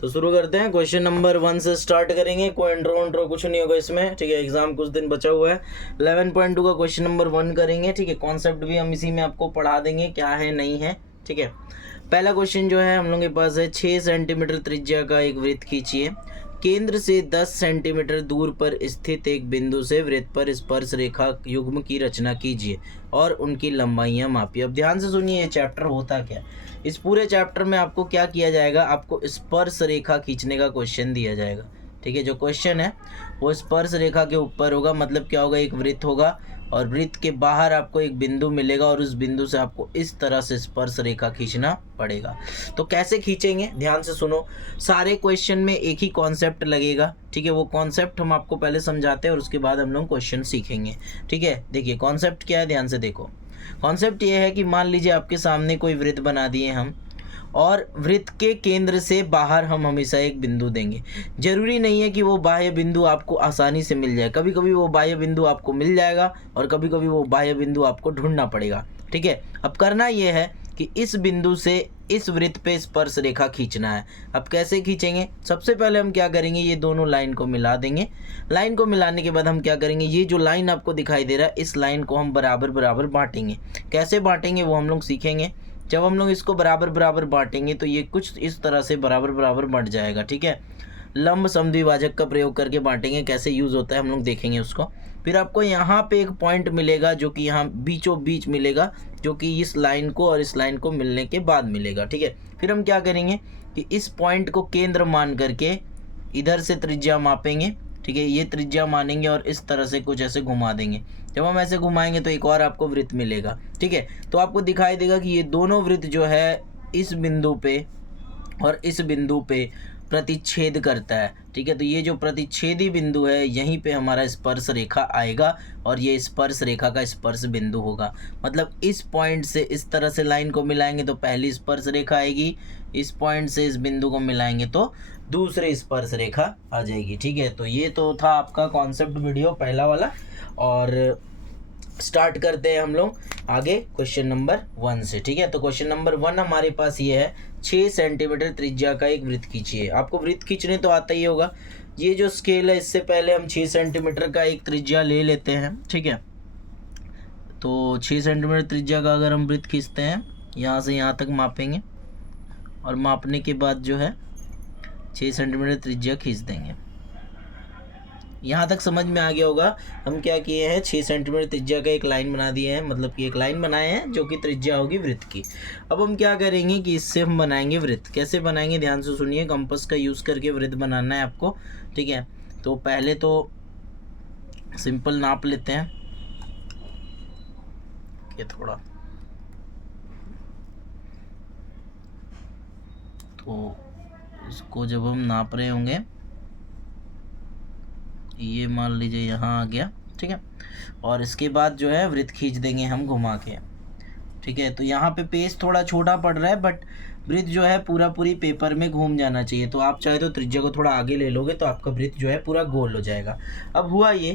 तो शुरू करते हैं। क्वेश्चन नंबर 1 से स्टार्ट करेंगे। कोई इंट्रो कुछ नहीं होगा इसमें, ठीक है। एग्जाम कुछ दिन बचा हुआ है। 11.2 का क्वेश्चन नंबर 1 करेंगे, ठीक है। कॉन्सेप्ट भी हम इसी में आपको पढ़ा देंगे, क्या है नहीं है, ठीक है। पहला क्वेश्चन जो है हम लोगों के पास है, 6 सेंटीमीटर त्रिज्या का एक वृत्त खींचिए। केंद्र से 10 सेंटीमीटर दूर पर स्थित एक बिंदु से वृत्त पर स्पर्श रेखा युग्म की रचना कीजिए और उनकी लंबाइयां मापिए। अब ध्यान से सुनिए, ये चैप्टर होता क्या। इस पूरे चैप्टर में आपको क्या किया जाएगा, आपको स्पर्श रेखा खींचने का क्वेश्चन दिया जाएगा, ठीक है। जो क्वेश्चन है वो स्पर्श रेखा के ऊपर होगा। मतलब क्या होगा, एक वृत्त होगा और वृत्त के बाहर आपको एक बिंदु मिलेगा और उस बिंदु से आपको इस तरह से स्पर्श रेखा खींचना पड़ेगा। तो कैसे खींचेंगे, ध्यान से सुनो। सारे क्वेश्चन में एक ही कॉन्सेप्ट लगेगा, ठीक है। वो कॉन्सेप्ट हम आपको पहले समझाते हैं और उसके बाद हम लोग क्वेश्चन सीखेंगे, ठीक है। देखिए कॉन्सेप्ट क्या है, ध्यान से देखो। कॉन्सेप्ट ये है कि मान लीजिए आपके सामने कोई वृत्त बना दिए हम, और वृत्त के केंद्र से बाहर हम हमेशा एक बिंदु देंगे। जरूरी नहीं है कि वो बाह्य बिंदु आपको आसानी से मिल जाए। कभी कभी वो बाह्य बिंदु आपको मिल जाएगा और कभी कभी वो बाह्य बिंदु आपको ढूंढना पड़ेगा, ठीक है। अब करना ये है कि इस बिंदु से इस वृत्त पे स्पर्श रेखा खींचना है। अब कैसे खींचेंगे, सबसे पहले हम क्या करेंगे, ये दोनों लाइन को मिला देंगे। लाइन को मिलाने के बाद हम क्या करेंगे, ये जो लाइन आपको दिखाई दे रहा है, इस लाइन को हम बराबर बराबर बांटेंगे। कैसे बांटेंगे वो हम लोग सीखेंगे। जब हम लोग इसको बराबर बराबर बांटेंगे तो ये कुछ इस तरह से बराबर बराबर बंट जाएगा, ठीक है। लंब समद्विभाजक का प्रयोग करके बांटेंगे, कैसे यूज़ होता है हम लोग देखेंगे उसको। फिर आपको यहाँ पे एक पॉइंट मिलेगा जो कि यहाँ बीचों बीच मिलेगा, जो कि इस लाइन को और इस लाइन को मिलने के बाद मिलेगा, ठीक है। फिर हम क्या करेंगे कि इस पॉइंट को केंद्र मान करके इधर से त्रिज्या मापेंगे, ठीक है। ये त्रिज्या मानेंगे और इस तरह से कुछ ऐसे घुमा देंगे। जब हम ऐसे घुमाएंगे तो एक और आपको वृत्त मिलेगा, ठीक है। तो आपको दिखाई देगा कि ये दोनों वृत्त जो है इस बिंदु पे और इस बिंदु पे प्रतिच्छेद करता है, ठीक है। तो ये जो प्रतिच्छेदी बिंदु है, यहीं पे हमारा स्पर्श रेखा आएगा और ये स्पर्श रेखा का स्पर्श बिंदु होगा। मतलब इस पॉइंट से इस तरह से लाइन को मिलाएंगे तो पहली स्पर्श रेखा आएगी, इस पॉइंट से इस बिंदु को मिलाएंगे तो दूसरी स्पर्श रेखा आ जाएगी, ठीक है। तो ये तो था आपका कॉन्सेप्ट वीडियो पहला वाला, और स्टार्ट करते हैं हम लोग आगे क्वेश्चन नंबर 1 से, ठीक है। तो क्वेश्चन नंबर 1 हमारे पास ये है, 6 सेंटीमीटर त्रिज्या का एक वृत्त खींचिए। आपको वृत्त खींचने तो आता ही होगा। ये जो स्केल है, इससे पहले हम 6 सेंटीमीटर का एक त्रिज्या ले लेते हैं, ठीक है। तो 6 सेंटीमीटर त्रिज्या का अगर हम वृत्त खींचते हैं, यहाँ से यहाँ तक मापेंगे और मापने के बाद जो है 6 सेंटीमीटर त्रिज्या खींच देंगे। यहाँ तक समझ में आ गया होगा। हम क्या किए हैं, 6 सेंटीमीटर त्रिज्या का एक लाइन बना दिए हैं, मतलब कि एक लाइन बनाए हैं जो कि त्रिज्या होगी वृत्त की। अब हम क्या करेंगे कि इससे हम बनाएंगे वृत्त। कैसे बनाएंगे, ध्यान से सुनिए। कंपास का यूज़ करके वृत्त बनाना है आपको, ठीक है। तो पहले तो सिंपल नाप लेते हैं, ये थोड़ा, तो इसको जब हम नाप रहे होंगे, ये मान लीजिए यहाँ आ गया, ठीक है। और इसके बाद जो है वृत्त खींच देंगे हम घुमा के, ठीक है। तो यहाँ पे पेज थोड़ा छोटा पड़ रहा है, बट वृत्त जो है पूरी पेपर में घूम जाना चाहिए। तो आप चाहे तो त्रिज्या को थोड़ा आगे ले लोगे तो आपका वृत्त जो है पूरा गोल हो जाएगा। अब हुआ ये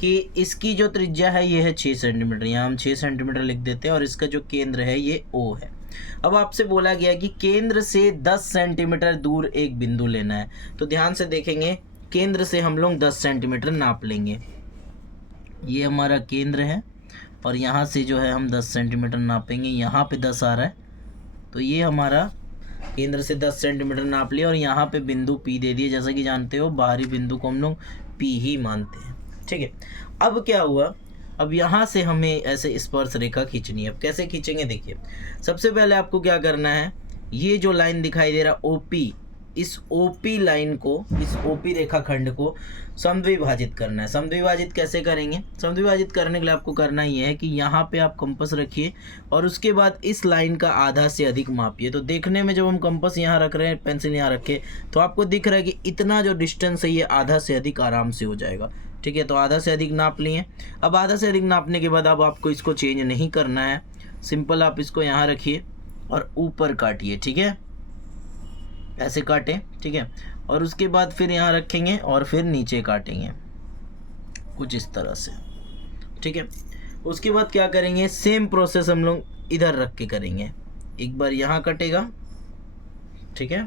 कि इसकी जो त्रिज्या है ये है 6 सेंटीमीटर, यहाँ हम 6 सेंटीमीटर लिख देते हैं और इसका जो केंद्र है ये O है। अब आपसे बोला गया कि केंद्र से 10 सेंटीमीटर दूर एक बिंदु लेना है। तो ध्यान से देखेंगे, केंद्र से हम लोग 10 सेंटीमीटर नाप लेंगे। ये हमारा केंद्र है और यहाँ से जो है हम 10 सेंटीमीटर नापेंगे। यहाँ पे 10 आ रहा है, तो ये हमारा केंद्र से 10 सेंटीमीटर नाप लिया और यहाँ पे बिंदु P दे दिए। जैसा कि जानते हो बाहरी बिंदु को हम लोग P ही मानते हैं, ठीक है। अब क्या हुआ, अब यहाँ से हमें ऐसे स्पर्श रेखा खींचनी है। अब कैसे खींचेंगे, देखिए। सबसे पहले आपको क्या करना है, ये जो लाइन दिखाई दे रहा OP, इस OP लाइन को, इस OP रेखाखंड को समद्विभाजित करना है। समद्विभाजित कैसे करेंगे, समद्विभाजित करने के लिए आपको करना ये है कि यहाँ पे आप कंपास रखिए और उसके बाद इस लाइन का आधा से अधिक मापिए। तो देखने में जब हम कंपास यहाँ रख रहे हैं, पेंसिल यहाँ रखे, तो आपको दिख रहा है कि इतना जो डिस्टेंस है ये आधा से अधिक आराम से हो जाएगा, ठीक है। तो आधा से अधिक नाप लिए। अब आधा से अधिक नापने के बाद अब आपको इसको चेंज नहीं करना है, सिंपल आप इसको यहाँ रखिए और ऊपर काटिए, ठीक है। ऐसे काटें, ठीक है। और उसके बाद फिर यहाँ रखेंगे और फिर नीचे काटेंगे कुछ इस तरह से, ठीक है। उसके बाद क्या करेंगे, सेम प्रोसेस हम लोग इधर रख के करेंगे। एक बार यहाँ कटेगा, ठीक है,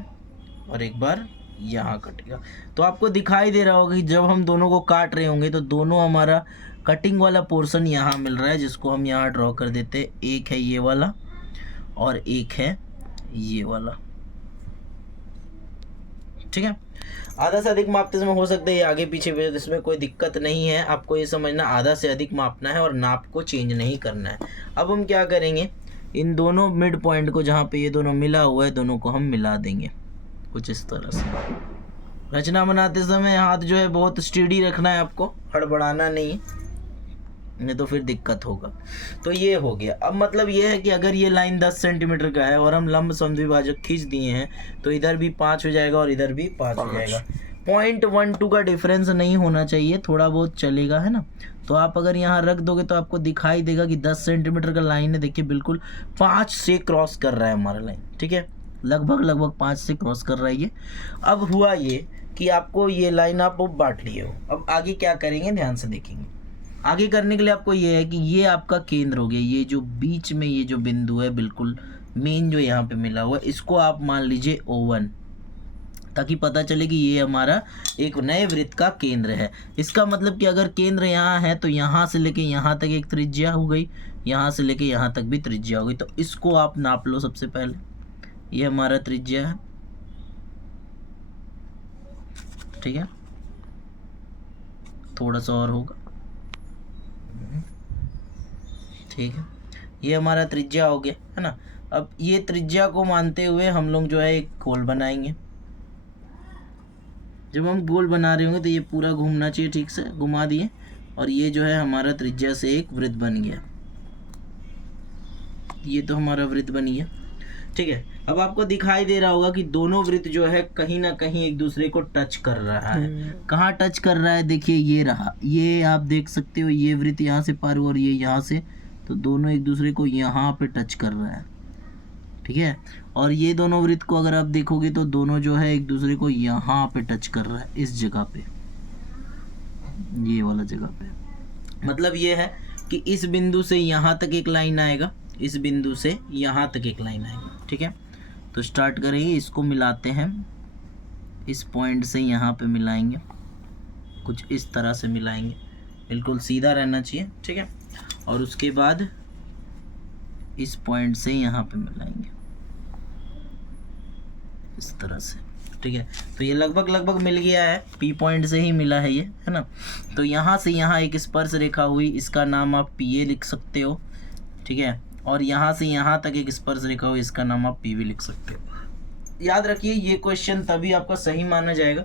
और एक बार यहाँ कटेगा। तो आपको दिखाई दे रहा होगा कि जब हम दोनों को काट रहे होंगे तो दोनों हमारा कटिंग वाला पोर्शन यहाँ मिल रहा है, जिसको हम यहाँ ड्रॉ कर देते हैं। एक है ये वाला और एक है ये वाला, ठीक है। आधा से अधिक मापते समय हो सकता है ये आगे पीछे भी, इसमें कोई दिक्कत नहीं है। आपको ये समझना आधा से अधिक मापना है और नाप को चेंज नहीं करना है। अब हम क्या करेंगे, इन दोनों मिड पॉइंट को जहाँ पे ये दोनों मिला हुआ है, दोनों को हम मिला देंगे कुछ इस तरह से। रचना बनाते समय हाथ जो है बहुत स्टेडी रखना है, आपको हड़बड़ाना नहीं तो फिर दिक्कत होगा। तो ये हो गया। अब मतलब ये है कि अगर ये लाइन 10 सेंटीमीटर का है और हम लंब समद्विभाजक खींच दिए हैं तो इधर भी 5 हो जाएगा और इधर भी 5 हो जाएगा। 0.12 का डिफरेंस नहीं होना चाहिए, थोड़ा बहुत चलेगा, है ना। तो आप अगर यहाँ रख दोगे तो आपको दिखाई देगा कि 10 सेंटीमीटर का लाइन है, देखिए बिल्कुल 5 से क्रॉस कर रहा है हमारा लाइन, ठीक है। लगभग 5 से क्रॉस कर रहा है ये। अब हुआ ये कि आपको ये लाइन आप बांट लिए हो। अब आगे क्या करेंगे, ध्यान से देखेंगे। आगे करने के लिए आपको ये है कि ये आपका केंद्र हो गया, ये जो बीच में ये जो बिंदु है बिल्कुल मेन जो यहाँ पे मिला हुआ है, इसको आप मान लीजिए O1, ताकि पता चले कि ये हमारा एक नए वृत्त का केंद्र है। इसका मतलब कि अगर केंद्र यहाँ है तो यहाँ से लेके यहाँ तक एक त्रिज्या हो गई, यहाँ से लेके यहाँ तक भी त्रिज्या हो गई। तो इसको आप नाप लो सबसे पहले, ये हमारा त्रिज्या है, ठीक है। थोड़ा सा और होगा, ठीक है। ये हमारा त्रिज्या हो गया, है ना। अब ये त्रिज्या को मानते हुए हम लोग जो है एक गोल बनाएंगे। जब हम गोल बना रहे होंगे तो ये पूरा घूमना चाहिए, ठीक से घुमा दिए, और ये जो है हमारा त्रिज्या से एक वृत्त बन गया। ये तो हमारा वृत्त बन गया, ठीक है। अब आपको दिखाई दे रहा होगा कि दोनों वृत्त जो है कहीं ना कहीं एक दूसरे को टच कर रहा है। कहाँ टच कर रहा है, देखिए ये रहा, ये आप देख सकते हो, ये वृत्त यहाँ से पार और ये यहाँ से, तो दोनों एक दूसरे को यहाँ पे टच कर रहा है, ठीक है। और ये दोनों वृत्त को अगर आप देखोगे तो दोनों जो है एक दूसरे को यहाँ पे टच कर रहा है, इस जगह पे, ये वाला जगह पे। मतलब ये है कि इस बिंदु से यहाँ तक एक लाइन आएगा, इस बिंदु से यहाँ तक एक लाइन आएगी, ठीक है। तो स्टार्ट करेंगे, इसको मिलाते हैं, इस पॉइंट से यहाँ पे मिलाएंगे, कुछ इस तरह से मिलाएंगे, बिल्कुल सीधा रहना चाहिए, ठीक है। और उसके बाद इस पॉइंट से यहाँ पे मिलाएंगे इस तरह से, ठीक है। तो ये लगभग मिल गया है, P पॉइंट से ही मिला है ये, है ना। तो यहाँ से यहाँ एक स्पर्श रेखा हुई, इसका नाम आप PA लिख सकते हो, ठीक है। और यहाँ से यहाँ तक एक स्पर्श रेखा हुई, इसका नाम आप PB लिख सकते हो। याद रखिए ये क्वेश्चन तभी आपका सही माना जाएगा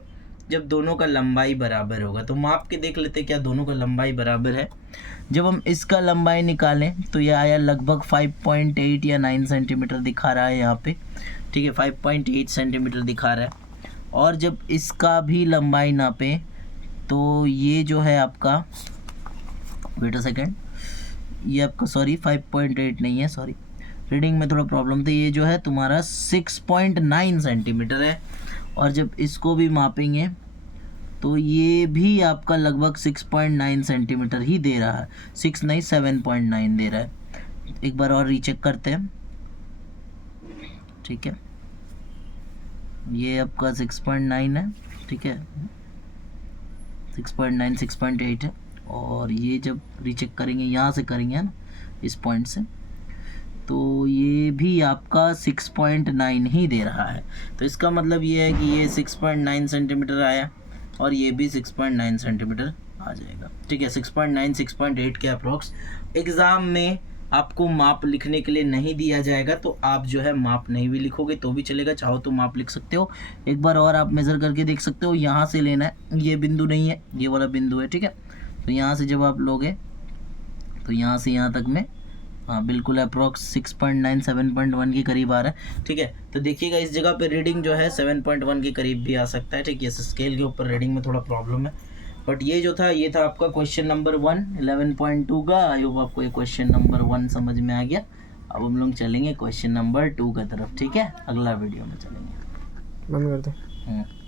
जब दोनों का लंबाई बराबर होगा। तो माप के देख लेते क्या दोनों का लंबाई बराबर है। जब हम इसका लंबाई निकालें तो ये आया लगभग 5.8 या 9 सेंटीमीटर दिखा रहा है यहाँ पे, ठीक है। 5.8 सेंटीमीटर दिखा रहा है। और जब इसका भी लंबाई नापें तो ये जो है आपका, वेट अ सेकेंड, ये आपका सॉरी 5.8 नहीं है, सॉरी रीडिंग में थोड़ा प्रॉब्लम था। ये जो है तुम्हारा 6.9 सेंटीमीटर है। और जब इसको भी मापेंगे तो ये भी आपका लगभग 6.9 सेंटीमीटर ही दे रहा है, 6 नहीं 7.9 दे रहा है। एक बार और रीचेक करते हैं, ठीक है। ये आपका 6.9 है, ठीक है, 6.9 6.8 है। और ये जब रीचेक करेंगे यहाँ से करेंगे ना, इस पॉइंट से, तो ये भी आपका 6.9 ही दे रहा है। तो इसका मतलब ये है कि ये 6.9 सेंटीमीटर आया और ये भी 6.9 सेंटीमीटर आ जाएगा, ठीक है। 6.9 6.8 के अप्रॉक्स। एग्ज़ाम में आपको माप लिखने के लिए नहीं दिया जाएगा, तो आप जो है माप नहीं भी लिखोगे तो भी चलेगा, चाहो तो माप लिख सकते हो। एक बार और आप मेज़र करके देख सकते हो, यहाँ से लेना है, ये बिंदु नहीं है, ये वाला बिंदु है, ठीक है। तो यहाँ से जब आप लोगे तो यहाँ से यहाँ तक में, हाँ बिल्कुल अप्रॉक्स 6.9 7.1 के करीब आ रहा है, ठीक है। तो देखिएगा इस जगह पे रीडिंग जो है 7.1 के करीब भी आ सकता है, ठीक है। स्केल के ऊपर रीडिंग में थोड़ा प्रॉब्लम है, बट ये जो था ये था आपका क्वेश्चन नंबर 1 11.2 का। आई होप आपको ये क्वेश्चन नंबर 1 समझ में आ गया। अब हम लोग चलेंगे क्वेश्चन नंबर 2 की तरफ, ठीक है। अगला वीडियो में चलेंगे, बंद कर दो।